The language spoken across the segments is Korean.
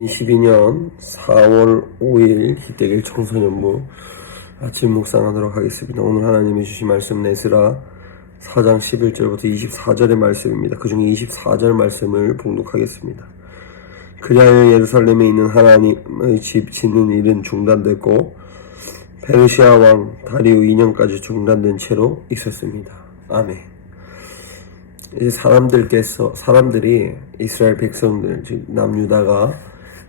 (2022년 4월 5일) 희대길 청소년부 아침 묵상하도록 하겠습니다. 오늘 하나님이 주신 말씀은 에스라 4장 11절부터 24절의 말씀입니다. 그 중에 24절 말씀을 봉독하겠습니다. 그리하여 예루살렘에 있는 하나님의 집 짓는 일은 중단됐고 페르시아 왕 다리오 2년까지 중단된 채로 있었습니다. 아멘. 사람들이 이스라엘 백성들, 즉 남유다가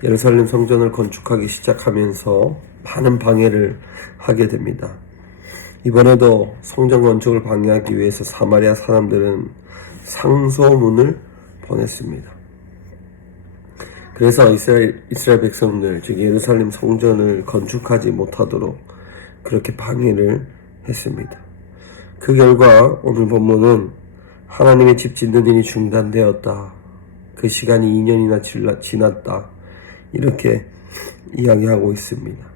예루살렘 성전을 건축하기 시작하면서 많은 방해를 하게 됩니다. 이번에도 성전 건축을 방해하기 위해서 사마리아 사람들은 상소문을 보냈습니다. 그래서 이스라엘 백성들, 즉 예루살렘 성전을 건축하지 못하도록 그렇게 방해를 했습니다. 그 결과 오늘 본문은 하나님의 집 짓는 일이 중단되었다. 그 시간이 2년이나 지났다. 이렇게 이야기하고 있습니다.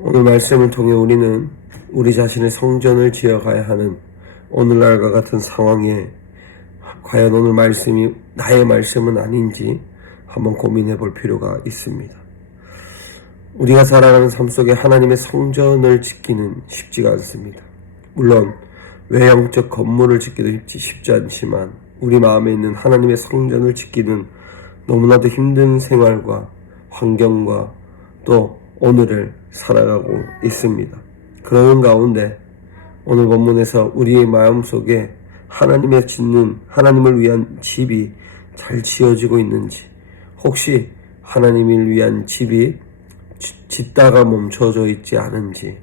오늘 말씀을 통해 우리는 우리 자신의 성전을 지어가야 하는 오늘날과 같은 상황에 과연 오늘 말씀이 나의 말씀은 아닌지 한번 고민해 볼 필요가 있습니다. 우리가 살아가는 삶 속에 하나님의 성전을 짓기는 쉽지가 않습니다. 물론 외형적 건물을 짓기도 쉽지 않지만 우리 마음에 있는 하나님의 성전을 짓기는 너무나도 힘든 생활과 환경과 또 오늘을 살아가고 있습니다. 그러는 가운데 오늘 본문에서 우리의 마음속에 하나님을 위한 집이 잘 지어지고 있는지, 혹시 하나님을 위한 집이 짓다가 멈춰져 있지 않은지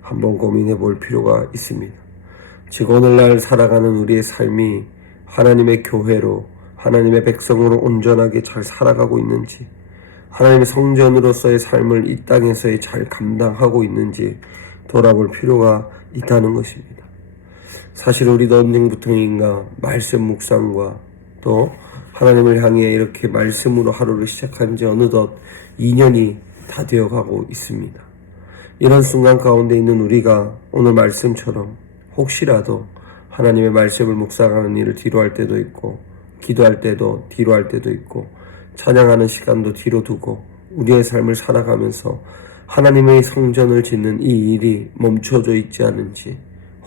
한번 고민해 볼 필요가 있습니다. 즉 오늘날 살아가는 우리의 삶이 하나님의 교회로, 하나님의 백성으로 온전하게 잘 살아가고 있는지, 하나님의 성전으로서의 삶을 이 땅에서의 잘 감당하고 있는지 돌아볼 필요가 있다는 것입니다. 사실 우리도 언젠부터인가 말씀 묵상과 또 하나님을 향해 이렇게 말씀으로 하루를 시작한 지 어느덧 2년이 다 되어가고 있습니다. 이런 순간 가운데 있는 우리가 오늘 말씀처럼 혹시라도 하나님의 말씀을 묵상하는 일을 뒤로할 때도 있고, 기도할 때도 뒤로할 때도 있고, 찬양하는 시간도 뒤로 두고 우리의 삶을 살아가면서 하나님의 성전을 짓는 이 일이 멈춰져 있지 않은지,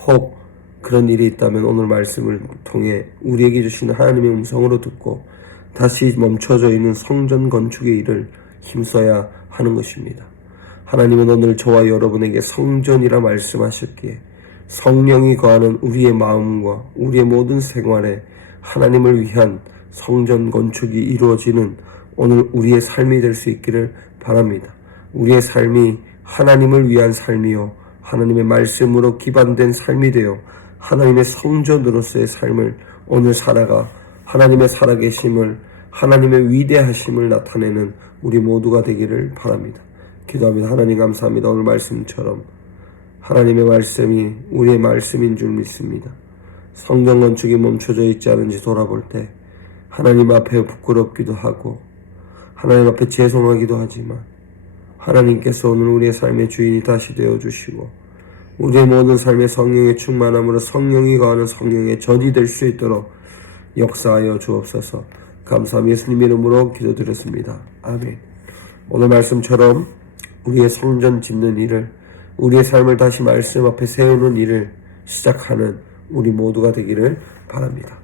혹 그런 일이 있다면 오늘 말씀을 통해 우리에게 주시는 하나님의 음성으로 듣고 다시 멈춰져 있는 성전 건축의 일을 힘써야 하는 것입니다. 하나님은 오늘 저와 여러분에게 성전이라 말씀하셨기에 성령이 거하는 우리의 마음과 우리의 모든 생활에 하나님을 위한 성전 건축이 이루어지는 오늘 우리의 삶이 될 수 있기를 바랍니다. 우리의 삶이 하나님을 위한 삶이요, 하나님의 말씀으로 기반된 삶이 되어 하나님의 성전으로서의 삶을 오늘 살아가 하나님의 살아계심을, 하나님의 위대하심을 나타내는 우리 모두가 되기를 바랍니다. 기도합니다. 하나님 감사합니다. 오늘 말씀처럼 하나님의 말씀이 우리의 말씀인 줄 믿습니다. 성전 건축이 멈춰져 있지 않은지 돌아볼 때 하나님 앞에 부끄럽기도 하고 하나님 앞에 죄송하기도 하지만 하나님께서 오늘 우리의 삶의 주인이 다시 되어주시고 우리의 모든 삶의 성령의 충만함으로 성령이 거하는 성령의 전이 될 수 있도록 역사하여 주옵소서. 감사함 예수님 이름으로 기도드렸습니다. 아멘. 오늘 말씀처럼 우리의 성전 짓는 일을, 우리의 삶을 다시 말씀 앞에 세우는 일을 시작하는 우리 모두가 되기를 바랍니다.